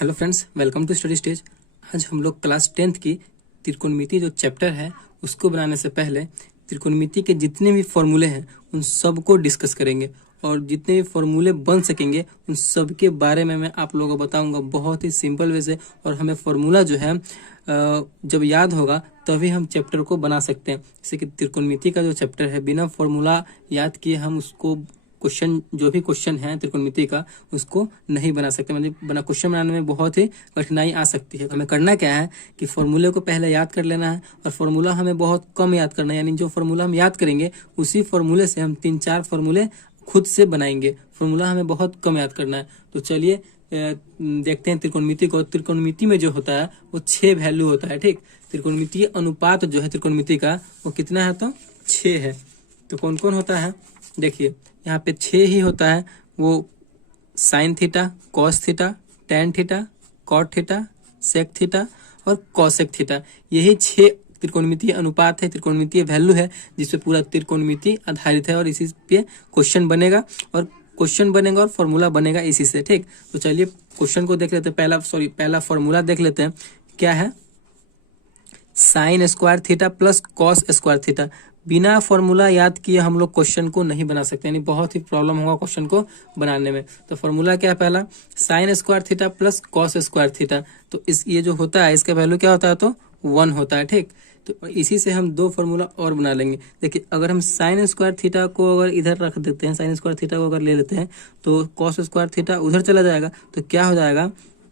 Hello friends, welcome to Study Stage. आज हम लोग क्लास 10th की त्रिकोणमिति जो चैप्टर है उसको बनाने से पहले त्रिकोणमिति के जितने भी फॉर्मूले हैं उन सब को डिस्कस करेंगे और जितने भी फॉर्मूले बन सकेंगे उन सब के बारे में मैं आप लोगों को बताऊंगा बहुत ही सिंपल वे से। और हमें फॉर्मूला जो है जब याद होगा तभी हम चैप्टर को बना सकते हैं। जैसे कि त्रिकोणमिति का जो चैप्टर है बिना फॉर्मूला याद किए हम उसको क्वेश्चन जो भी क्वेश्चन है त्रिकोणमिति का उसको नहीं बना सकते। मतलब बना क्वेश्चन बनाने में बहुत ही कठिनाई आ सकती है। हमें करना क्या है कि फॉर्मूले को पहले याद कर लेना है और फॉर्मूला हमें बहुत कम याद करना है। यानी जो फॉर्मूला हम याद करेंगे उसी फॉर्मूले से हम 3-4 फॉर्मूले खुद से बनाएंगे। फॉर्मूला हमें बहुत कम याद करना है। तो चलिए देखते हैं त्रिकोणमिति को। त्रिकोणमिति में जो होता है वो 6 वैल्यू होता है। ठीक, त्रिकोणमितीय अनुपात जो है त्रिकोणमिति का वो कितना है तो 6 है। तो कौन कौन होता है देखिए, यहाँ पे 6 ही होता है। वो sine theta, cos theta, tan theta, cot theta, sec theta और कॉसेक थीटा। यही 6 त्रिकोणमितीय अनुपात है, त्रिकोणमितीय वैल्यू है जिसपे पूरा त्रिकोणमिति आधारित है और इसी पे क्वेश्चन बनेगा और फॉर्मूला बनेगा इसी से। ठीक, तो चलिए क्वेश्चन को देख लेते हैं। पहला फॉर्मूला देख लेते हैं क्या है। Sign square theta plus cos square theta. बिना फॉर्मूला याद किए हम लोग क्वेश्चन को नहीं बना सकते, यानी बहुत ही प्रॉब्लम होगा क्वेश्चन को बनाने में। तो फॉर्मूला क्या है पहला, sign square theta plus cos square theta. तो ये जो होता है इसका वैल्यू क्या होता है तो 1 होता है। ठीक, तो इसी से हम 2 फॉर्मूला और बना लेंगे। देखिए अगर हम साइन स्क्वायर थीटा को अगर इधर रख देते हैं, साइन स्क्वायर थीटा को अगर ले लेते हैं तो कॉस स्क्वायर थीटा उधर चला जाएगा। तो क्या हो जाएगा,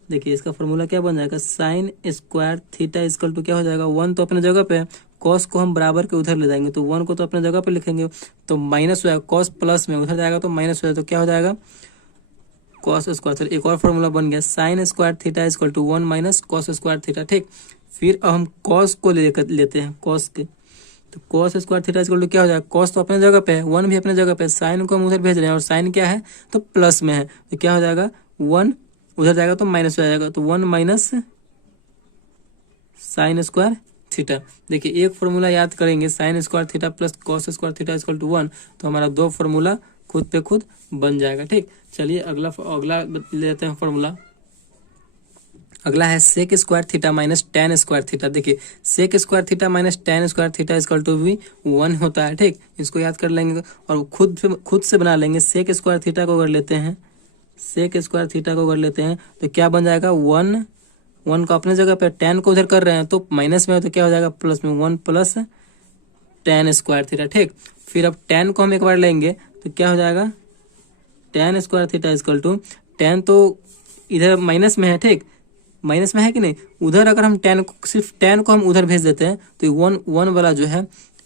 देखिए इसका फॉर्मूला क्या बन जाएगा, sine square theta equal to क्या हो जाएगा, 1 तो अपने जगह पे है, कॉस को हम बराबर के उधर ले जाएंगे तो 1 को तो अपने जगह पे लिखेंगे तो माइनस हो जाएगा, कॉस प्लस में उधर जाएगा तो माइनस हो जाएगा। तो क्या हो जाएगा कॉस स्क्वायर थीटा। एक और फॉर्मूला बन गया, sine square theta equal to 1 minus cos square theta. ठीक, फिर अब हम कॉस को लेते हैं कॉस के, तो cos square theta equal to क्या हो जाएगा, कॉस तो अपने जगह पे है, 1 भी अपने जगह पे है, साइन को हम उधर भेज रहे हैं और साइन क्या है तो प्लस में है। तो क्या हो जाएगा 1 उधर जाएगा तो माइनस हो जाएगा, तो 1 माइनस साइन स्क्वायर थीटा। देखिए एक फॉर्मूला याद करेंगे sine square theta plus cos square theta equal to 1, तो हमारा 2 फॉर्मूला खुद पे खुद बन जाएगा। ठीक, चलिए अगला लेते हैं फॉर्मूला। अगला है sec square theta minus tan square theta. देखिए sec square theta minus tan square theta equal to भी 1 होता है। ठीक, इसको याद कर लेंगे और खुद से बना लेंगे। सेक स्क्वायर थीटा को अगर लेते हैं, सेक स्क्वायर थीटा को अगर लेते हैं तो क्या बन जाएगा 1 को अपने जगह पे, टेन को उधर कर रहे हैं तो माइनस में है तो क्या हो जाएगा प्लस में, 1 प्लस टेन स्क्वायर थीटा। ठीक, फिर अब टेन को हम एक बार लेंगे तो क्या हो जाएगा tan square theta equal to, tan तो इधर माइनस में है। ठीक, माइनस में है कि नहीं, उधर अगर हम सिर्फ टेन को हम उधर भेज देते हैं तो 1 वाला जो है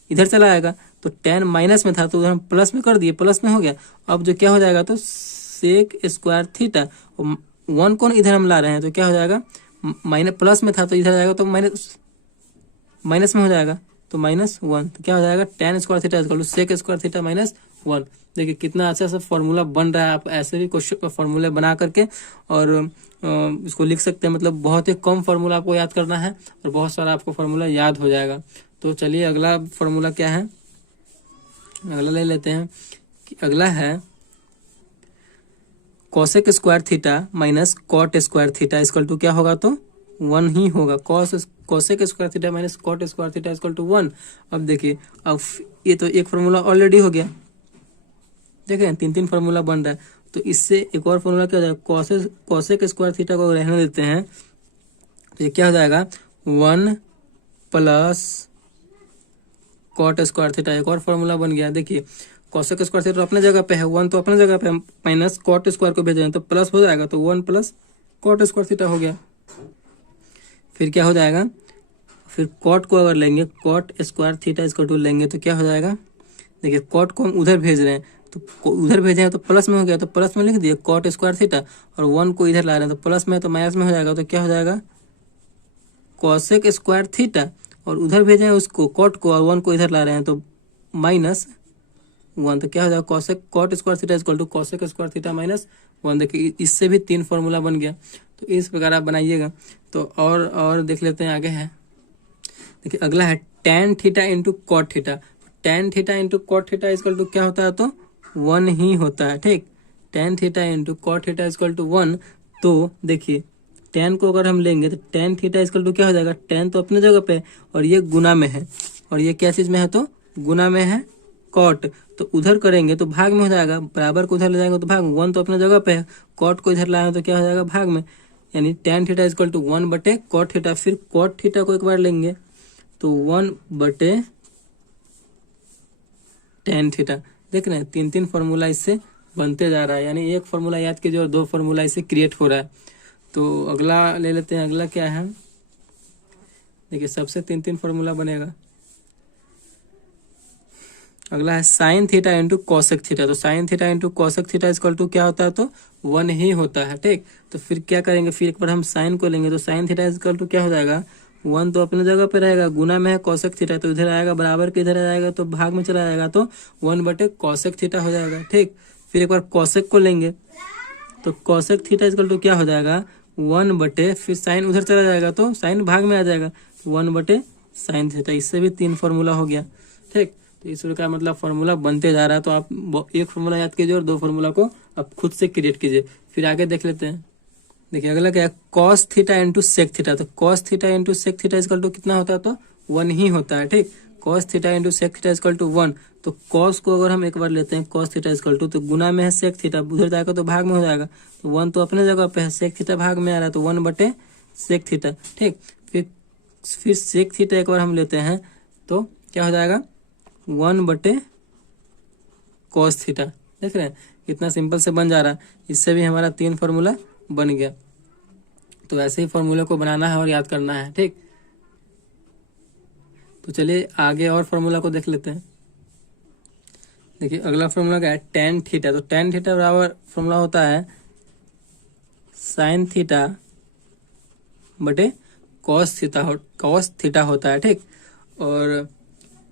इधर चला आएगा। तो टेन माइनस में था तो उधर हम प्लस में कर दिए, प्लस में हो गया। अब जो क्या हो जाएगा तो सेक स्क्वायर थीटा, 1 को इधर हम ला रहे हैं तो क्या हो जाएगा माइनस, प्लस में था तो इधर जाएगा तो माइनस में हो जाएगा तो -1। तो क्या हो जाएगा tan square theta equal to sec square theta -1। देखिए कितना अच्छा सा फॉर्मूला बन रहा है। आप ऐसे भी क्वेश्चन फॉर्मूले बना करके और इसको लिख सकते हैं। मतलब बहुत ही कम फॉर्मूला आपको याद करना है और बहुत सारा आपको फॉर्मूला याद हो जाएगा। तो चलिए अगला फॉर्मूला क्या है, अगला ले लेते हैं कि अगला है cosec square theta minus cot square theta equal to क्या होगा तो 1 ही होगा। Cosec square theta minus cot square theta equal to 1। अब देखिए अब ये तो एक फॉर्मूला ऑलरेडी हो गया, देखें 3 फॉर्मूला बन रहा है। तो इससे एक और फॉर्मूला क्या हो जाएगा, कॉसेक स्क्वायर थीटा को रहने देते हैं तो ये क्या हो जाएगा 1 प्लस कॉट स्क्वायर थीटा। एक और फॉर्मूला बन गया। देखिए कॉसेक स्क्वायर थीटा अपने जगह पे है, 1 तो अपने जगह पे है, माइनस कॉट स्क्वायर को भेज रहे हैं तो प्लस हो जाएगा तो 1 प्लस कॉट स्क्वायर थीटा हो गया। फिर क्या हो जाएगा, फिर कॉट को अगर लेंगे cot square theta equal to लेंगे तो क्या हो जाएगा, देखिए कॉट को हम उधर भेज रहे हैं तो उधर भेजे हैं तो प्लस में हो गया तो प्लस में लिख दिए कॉट स्क्वायर थीटा, और 1 को इधर ला रहे हैं तो प्लस में तो माइनस में हो जाएगा। तो क्या हो जाएगा कॉसेक स्क्वायर थीटा, और उधर भेजे हैं उसको कॉट को और 1 को इधर ला रहे हैं तो -1। तो क्या हो जाएगा cot square theta equal to cosec square theta -1। देखिए इससे भी 3 फॉर्मूला बन गया। तो इस प्रकार आप बनाइएगा। तो और देख लेते हैं आगे है। देखिए अगला है tan theta into cot theta. Tan theta into cot theta equal to क्या होता है तो 1 ही होता है। ठीक, tan theta into cot theta equal to 1। तो देखिए टेन को अगर हम लेंगे तो टेन थीटा इक्वल टू क्या हो जाएगा, टेन तो अपने जगह पे और ये गुना में है, और ये क्या चीज में है, तो गुना में है कॉट, तो उधर करेंगे तो भाग में हो जाएगा, बराबर को उधर ले जाएंगे तो भाग में, वन तो अपने जगह पे है, कॉट को इधर लाएंगे तो क्या हो जाएगा, भाग में, यानी tan theta equal to 1 cot theta. फिर कॉट थीटा को एक बार लेंगे तो 1 टेन थीटा। देख रहे हैं, तीन तीन फॉर्मूला इससे बनते जा रहा है, यानी एक फॉर्मूला याद कीजिए और दो फॉर्मूला इससे क्रिएट हो रहा है। तो अगला ले लेते हैं, अगला क्या है, देखिए सबसे तीन तीन फॉर्मूला बनेगा। अगला है sine theta into cosec theta. तो sine theta into cosec theta equal to क्या होता है, तो 1 ही होता है, ठीक। तो फिर क्या करेंगे, फिर एक बार हम साइन को लेंगे तो साइन थीटा इक्वल टू क्या हो जाएगा, 1 तो अपने जगह पे रहेगा, गुना में है कॉसेक थीटा, तो इधर आएगा, बराबर के इधर आएगा तो भाग में चला जाएगा, तो 1 कॉसेक थीटा हो जाएगा, ठीक। फिर एक बार कॉसेक को लेंगे तो कॉसेक थीटा इक्वल टू क्या हो जाएगा, 1 फिर साइन उधर चला जाएगा तो साइन भाग में आ जाएगा, 1 साइन थीटा। इससे भी तीन फॉर्मूला हो गया, ठीक। तो इस प्रकार मतलब फॉर्मूला बनते जा रहा है। तो आप एक फॉर्मूला याद कीजिए और दो फॉर्मूला को आप खुद से क्रिएट कीजिए। फिर आगे देख लेते हैं। देखिए अगला क्या है, cos theta into sec theta. तो cos theta into sec theta equal to कितना होता है, तो 1 ही होता है, ठीक। Cos theta into sec theta equal to 1। तो कॉस को अगर हम एक बार लेते हैं, कॉस थीटा इक्वल टू, तो गुना में है सेक थीटा, उधर जाएगा तो भाग में हो जाएगा, तो 1 तो अपने जगह पे है, सेक थीटा भाग में आ रहा है, तो 1 सेक थीटा, ठीक। फिर सेक थीटा एक बार हम लेते हैं तो क्या हो जाएगा, 1 कॉस थीटा। देख रहे हैं कितना सिंपल से बन जा रहा है। इससे भी हमारा तीन फॉर्मूला बन गया। तो ऐसे ही फॉर्मूले को बनाना है और याद करना है, ठीक। तो चलिए आगे और फॉर्मूला को देख लेते हैं। देखिए अगला फॉर्मूला क्या है, टेन थीटा। तो टेन थीटा बराबर फॉर्मूला होता है साइन थीटा बटे कॉस थीटा होता है, ठीक। और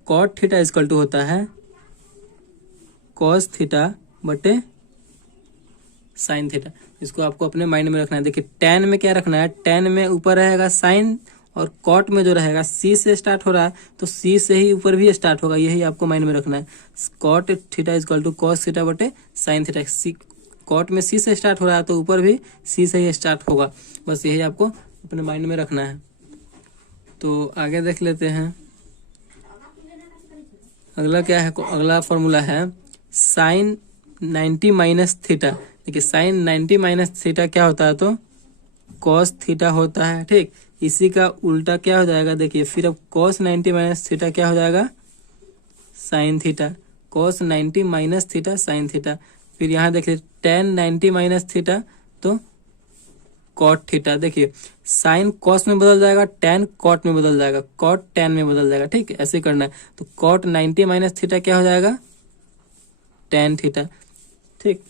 कॉट थीटा इक्वल टू होता है कॉस थीटा बटे साइन थीटा। इसको आपको अपने माइंड में रखना है। देखिए टेन में क्या रखना है, टेन में ऊपर रहेगा साइन, और कॉट में जो रहेगा सी से स्टार्ट हो रहा है तो सी से ही ऊपर भी स्टार्ट होगा, यही आपको माइंड में रखना है। Cot theta equal to cos theta बटे साइन थीटा। कॉट में सी से स्टार्ट हो रहा है तो ऊपर भी सी से ही स्टार्ट होगा, बस यही आपको अपने माइंड में रखना है। तो आगे देख लेते हैं। अगला क्या है, अगला फॉर्मूला है साइन 90 माइनस थीटा। देखिए साइन 90 माइनस थीटा क्या होता है, तो कॉस थीटा होता है, ठीक। इसी का उल्टा क्या हो जाएगा, देखिए फिर अब कॉस 90 माइनस थीटा क्या हो जाएगा, sign theta. Cos 90 minus theta sine theta. फिर यहाँ देखिए टेन 90 माइनस थीटा तो कॉट थीटा। देखिए साइन कॉस में बदल जाएगा, टेन कॉट में बदल जाएगा, कॉट टेन में बदल जाएगा, ठीक। ऐसे करना है। तो कॉट 90 माइनस थीटा क्या हो जाएगा, टेन थीटा, ठीक।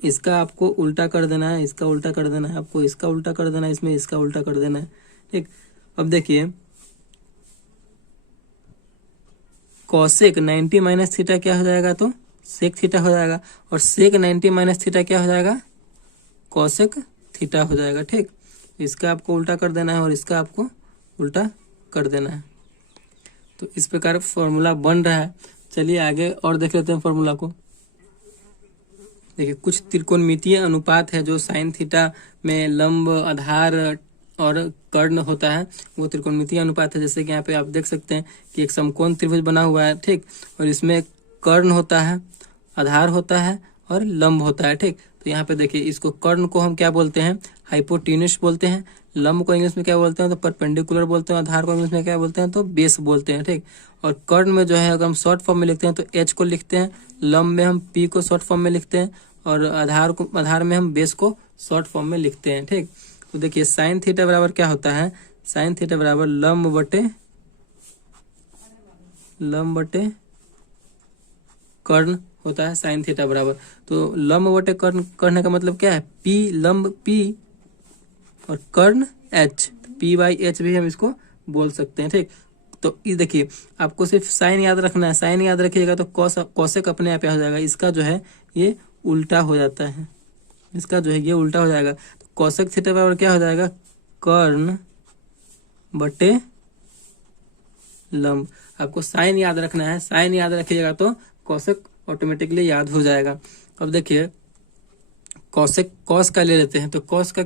इसका आपको उल्टा कर देना है, इसका उल्टा कर देना है, आपको इसका उल्टा कर देना है, इसमें इसका उल्टा कर देना है, ठीक। अब देखिए कॉसेक 90 माइनस थीटा क्या हो जाएगा, तो सेक थीटा हो जाएगा, और सेक 90 माइनस थीटा क्या हो जाएगा, कॉसेक थीटा हो जाएगा, ठीक। इसका आपको उल्टा कर देना है और इसका आपको उल्टा कर देना है। तो इस प्रकार फॉर्मूला बन रहा है। चलिए आगे और देख लेते हैं फॉर्मूला को। देखिए कुछ त्रिकोणमितीय अनुपात है जो साइन थीटा में लंब, आधार और कर्ण होता है, वो त्रिकोणमितीय अनुपात है। जैसे कि यहाँ पे आप देख सकते हैं कि एक समकोण त्रिभुज बना हुआ है, ठीक। और इसमें कर्ण होता है, आधार होता है और लंब होता है, ठीक। तो यहाँ पे देखिए इसको कर्ण को हम क्या बोलते हैं, हाइपोटेन्यूस बोलते हैं। लंब को इंग्लिश में क्या बोलते हैं, तो परपेंडिकुलर बोलते हैं। आधार को इंग्लिश में क्या बोलते हैं, तो बेस बोलते हैं, ठीक। और कर्ण में जो है अगर हम शॉर्ट फॉर्म में लिखते हैं तो एच को लिखते हैं, लंब में हम पी को शॉर्ट फॉर्म में लिखते हैं, और आधार में हम बेस को शॉर्ट फॉर्म में लिखते हैं, ठीक। तो देखिए साइन थीटा बराबर क्या होता है, साइन थीटा बराबर लंब बटे कर्ण होता है साइन थीटा बराबर। तो लंब बटे कर्ण, कर्ण का मतलब क्या है, पी, लंब पी और कर्ण एच, पी बाई एच भी हम इसको बोल सकते हैं, ठीक। तो ये देखिए आपको सिर्फ साइन याद रखना है, साइन याद रखिएगा तो कॉसेक अपने आप हो जाएगा। इसका जो है ये उल्टा हो जाता है, इसका जो है ये उल्टा हो जाएगा। तो कॉसेक थीटा बराबर क्या हो जाएगा, कर्ण बटे लंब। आपको साइन याद रखना है, साइन याद रखिएगा तो कॉसेक ऑटोमेटिकली याद हो जाएगा। अब देखिए कॉसेक, कॉस का ले लेते हैं। तो कॉस का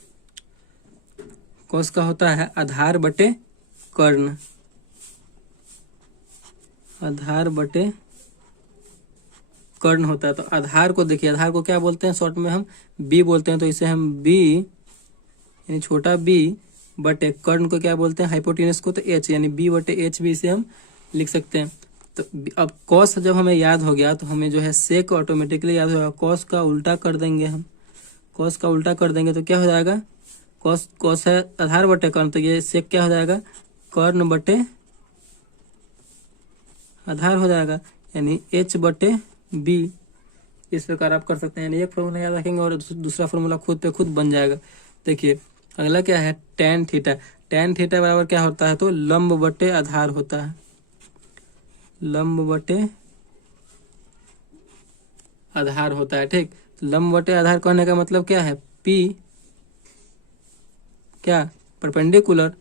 कॉस का होता है आधार बटे कर्ण, आधार बटे कर्ण होता है। तो आधार को देखिए, आधार को क्या बोलते हैं शॉर्ट में हम बी बोलते हैं, तो इसे हम बी यानी छोटा बी बटे कर्ण को क्या बोलते हैं हाइपोटेनस को तो एच, यानी बी बटे एच भी इसे हम लिख सकते हैं। तो अब कॉस जब हमें याद हो गया तो हमें जो है सेक ऑटोमेटिकली याद होगा। कॉस का उल्टा कर देंगे हम, कॉस का उल्टा कर देंगे तो क्या हो जाएगा, कॉस कॉस है आधार बटे कर्ण, तो ये सेक क्या हो जाएगा कर्ण बटे आधार हो जाएगा, यानी एच बटे बी। इस प्रकार आप कर सकते हैं, यानी एक फॉर्मूला याद रखेंगे और दूसरा फॉर्मूला खुद पे खुद बन जाएगा। देखिए अगला क्या है टेन थीटा, टेन थीटा बराबर क्या होता है तो लंब बटे आधार होता है, लंब बटे आधार होता है। ठीक, लंब बटे आधार कहने का मतलब क्या है पी क्या परपेंडिकुलर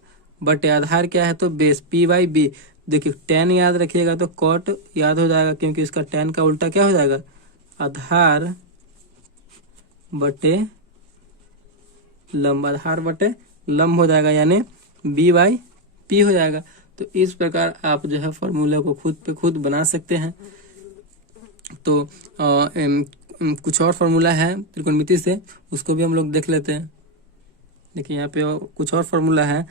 बटे आधार क्या है तो बेस पी बाई बी। देखिए टेन याद रखिएगा तो कॉट याद हो जाएगा, क्योंकि इसका टेन का उल्टा क्या हो जाएगा आधार बटे लंब, आधार बटे लंब हो जाएगा, यानी बी बाई पी हो जाएगा। तो इस प्रकार आप जो है फॉर्मूले को खुद पे खुद बना सकते हैं। तो कुछ और फॉर्मूला है त्रिकोणमिति से, उसको भी हम लोग देख लेते हैं। देखिए यहाँ पे कुछ और फॉर्मूला है,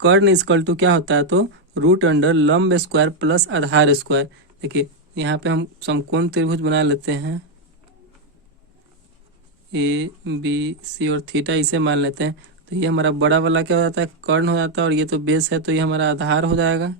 कर्ण इक्वल टू क्या होता है तो रूट अंडर लंब स्क्वायर प्लस आधार स्क्वायर। देखिए यहाँ पे हम समकोण त्रिभुज बना लेते हैं, ए बी सी और थीटा इसे मान लेते हैं। तो ये हमारा बड़ा वाला क्या हो जाता है कर्ण हो जाता है, और ये तो बेस है तो ये हमारा आधार हो जाएगा।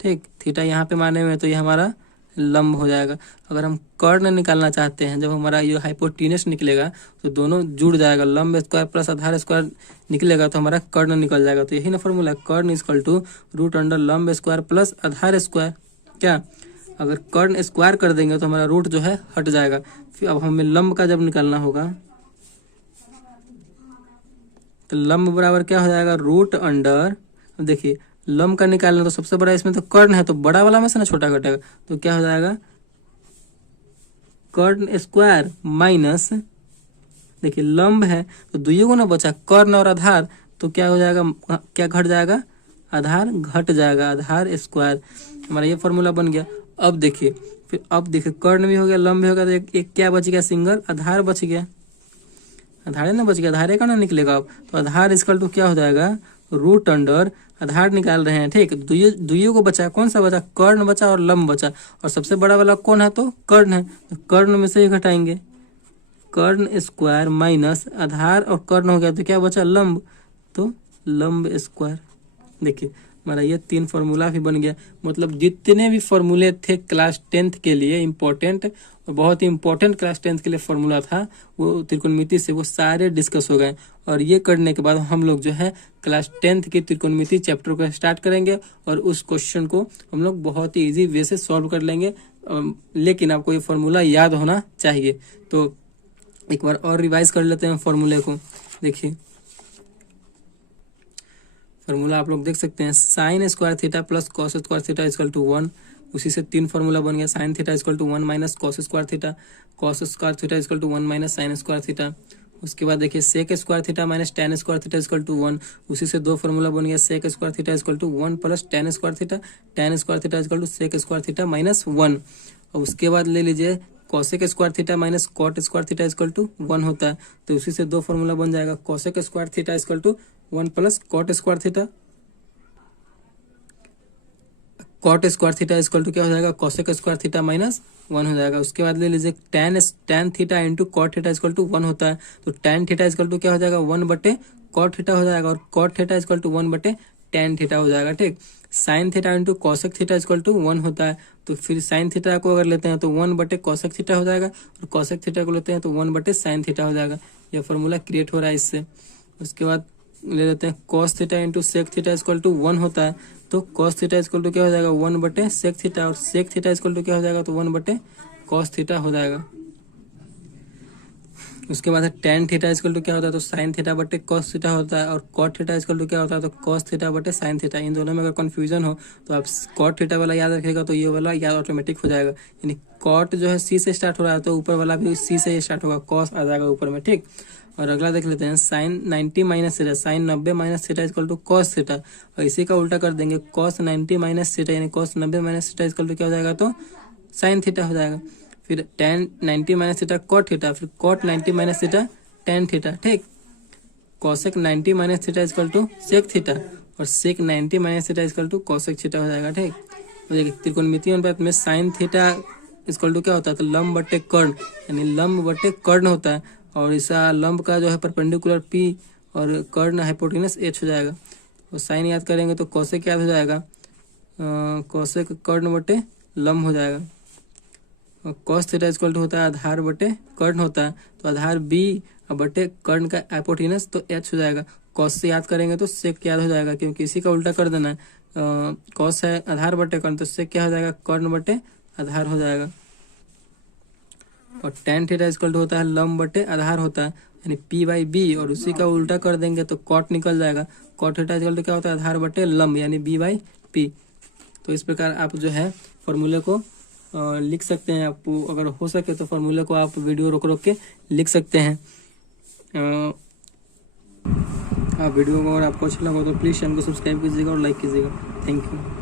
ठीक, थीटा यहाँ पे माने हुए तो ये हमारा लंब हो जाएगा। अगर हम कर्ण निकालना चाहते हैं, जब हमारा ये हाइपोटेनस निकलेगा तो दोनों जुड़ जाएगा, लंब स्क्वायर प्लस आधार स्क्वायर निकलेगा तो हमारा कर्ण निकल जाएगा। तो यही ना फॉर्मूला है, कर्ण इक्वल टू रूट अंडर लंब स्क्वायर प्लस आधार स्क्वायर। क्या, अगर कर्ण स्क्वायर कर देंगे तो हमारा रूट जो है हट जाएगा। फिर अब हमें लंब का जब निकालना होगा तो लंब बराबर क्या हो जाएगा रूट अंडर, देखिए लंब का निकालना तो सबसे बड़ा इसमें तो कर्ण है, तो बड़ा वाला में से ना छोटा घटेगा, तो क्या हो जाएगा कर्ण स्क्वायर माइनस, देखिए लंब है तो दुइयों को ना बचा कर्ण और आधार, तो क्या हो जाएगा क्या घट जाएगा आधार घट जाएगा, आधार स्क्वायर। हमारा ये फॉर्मूला बन गया। अब देखिए फिर अब देखिए कर्ण भी हो गया लंब भी हो गया, तो एक क्या बच गया सिंगल आधार बच गया, आधार ना बच गया, आधार का ना निकलेगा अब, तो आधार इक्वल टू क्या हो जाएगा रूट अंडर, आधार निकाल रहे हैं ठीक, दुइयों को बचा, कौन सा बचा कर्ण बचा और लंब बचा, और सबसे बड़ा वाला कौन है तो कर्ण है, तो कर्ण में से ही घटाएंगे, कर्ण स्क्वायर माइनस आधार और कर्ण हो गया तो क्या बचा लंब, तो लंब स्क्वायर। देखिए हमारा ये तीन फार्मूला भी बन गया। मतलब जितने भी फॉर्मूले थे क्लास 10th के लिए इम्पोर्टेंट और बहुत ही इम्पोर्टेंट क्लास 10th के लिए फॉर्मूला था वो त्रिकोणमिति से, वो सारे डिस्कस हो गए। और ये करने के बाद हम लोग जो है क्लास 10th की त्रिकोणमिति चैप्टर को स्टार्ट करेंगे और उस क्वेश्चन को हम लोग बहुत ही ईजी वे से सॉल्व कर लेंगे। लेकिन आपको ये फॉर्मूला याद होना चाहिए। तो एक बार और रिवाइज कर लेते हैं फॉर्मूले को। देखिए फॉर्मूला आप लोग देख सकते हैं, sine square theta plus cos square theta equal to 1। उसी से तीन फॉर्मूला बन गया, sine theta equal to 1 minus cos square theta, cos square theta equal to 1 minus sine square theta. उसके बाद देखिए sec square theta minus tan square theta equal to 1। उसी से दो फॉर्मूला बन गया, sec square theta equal to 1 plus tan square theta, tan square theta equal to sec square theta minus 1। और उसके बाद ले लीजिए cosec square theta minus cot square theta equal to 1 होता है। तो उसी से दो फॉर्मूला बन जाएगा, cosec square theta equal to 1 plus cot square theta, cot square theta equal to क्या हो जाएगा कॉसेक स्क्वायर थीटा माइनस 1 हो जाएगा। उसके बाद ले लीजिए tan theta into cot theta equal to 1 होता है। तो टेन थीटा इक्वल टू क्या हो जाएगा 1 बटे कॉट थीटा हो जाएगा, और कॉट थीटा इक्वल टू 1 बटे टेन थीटा हो जाएगा। ठीक, sine theta into cosec theta equal to 1 होता है। तो फिर साइन थीटा को अगर लेते हैं तो 1 बटे कॉसेक थीटा हो जाएगा, और कॉसेक थीटा को लेते हैं तो 1 बटे साइन थीटा हो जाएगा। यह फॉर्मूला क्रिएट हो रहा है इससे। उसके बाद ले लेते हैं cos theta into sec theta equal to 1 होता है। तो कॉस थीटा इक्वल टू क्या हो जाएगा 1 बटे सेक थीटा, और सेक थीटा इक्वल टू क्या हो जाएगा तो 1 बटे कॉस थीटा हो जाएगा। उसके बाद है टेन थीटा इक्वल टू क्या होता है तो साइन थीटा बटे कॉस थीटा होता है, और कॉट थीटा इक्वल टू क्या होता है तो कॉस थीटा बटे साइन थीटा। इन दोनों में अगर कंफ्यूजन हो तो आप कॉट थीटा वाला याद रखिएगा तो ये वाला याद ऑटोमेटिक हो जाएगा। यानी कॉट जो है सी से स्टार्ट हो रहा है तो ऊपर वाला भी सी से स्टार्ट होगा, कॉस आ जाएगा ऊपर में। ठीक, और अगला देख लेते हैं sine 90 minus theta, sine 90 minus theta equal to cos theta. और इसी का उल्टा कर देंगे, कॉस 90 माइनस थीटा यानी cos 90 minus theta equal to क्या हो जाएगा, तो साइन थीटा हो जाएगा। फिर tan 90 minus theta cot theta, फिर cot 90 minus theta tan theta, ठीक। Cosec 90 minus theta equal to sec theta, और sec 90 minus theta equal to cosec theta हो जाएगा, ठीक। तो देखिए त्रिकोणमितीय अनुपात में साइन थीटा इक्वल टू क्या होता है, तो लंब बटे कर्ण, यानी लंब बटे कर्ण होता है। और इसका लंब का जो है परपेंडिकुलर पी और कर्ण हाइपोटेनस एच हो जाएगा। और साइन याद करेंगे तो कॉसेक याद हो जाएगा, कॉसेक कर्ण बटे लंब हो जाएगा। और कॉस थीटा इक्वल टू होता है आधार बटे कर्ण होता है, तो आधार बी और बटे कर्ण का हाइपोटेनस तो एच हो जाएगा। कॉस से याद करेंगे तो सेक याद हो जाएगा, क्योंकि इसी का उल्टा कर देना है। कॉस है आधार बटे कर्ण, तो सेक क्या हो जाएगा, कर्ण बटे आधार हो जाएगा। और टेन थीटा इक्वल टू होता है लंब बटे आधार होता है, यानी पी बाई बी, और उसी का उल्टा कर देंगे तो कॉट निकल जाएगा। कॉट थीटा इक्वल टू क्या होता है, आधार बटे लंब यानी बी बाई पी। तो इस प्रकार आप जो है फॉर्मूले को लिख सकते हैं। आप अगर हो सके तो फॉर्मूले को आप वीडियो रोक रोक के लिख सकते हैं। आप वीडियो को अगर आपको अच्छा लगा तो प्लीज़ चैनल को सब्सक्राइब कीजिएगा और लाइक कीजिएगा। Thank you.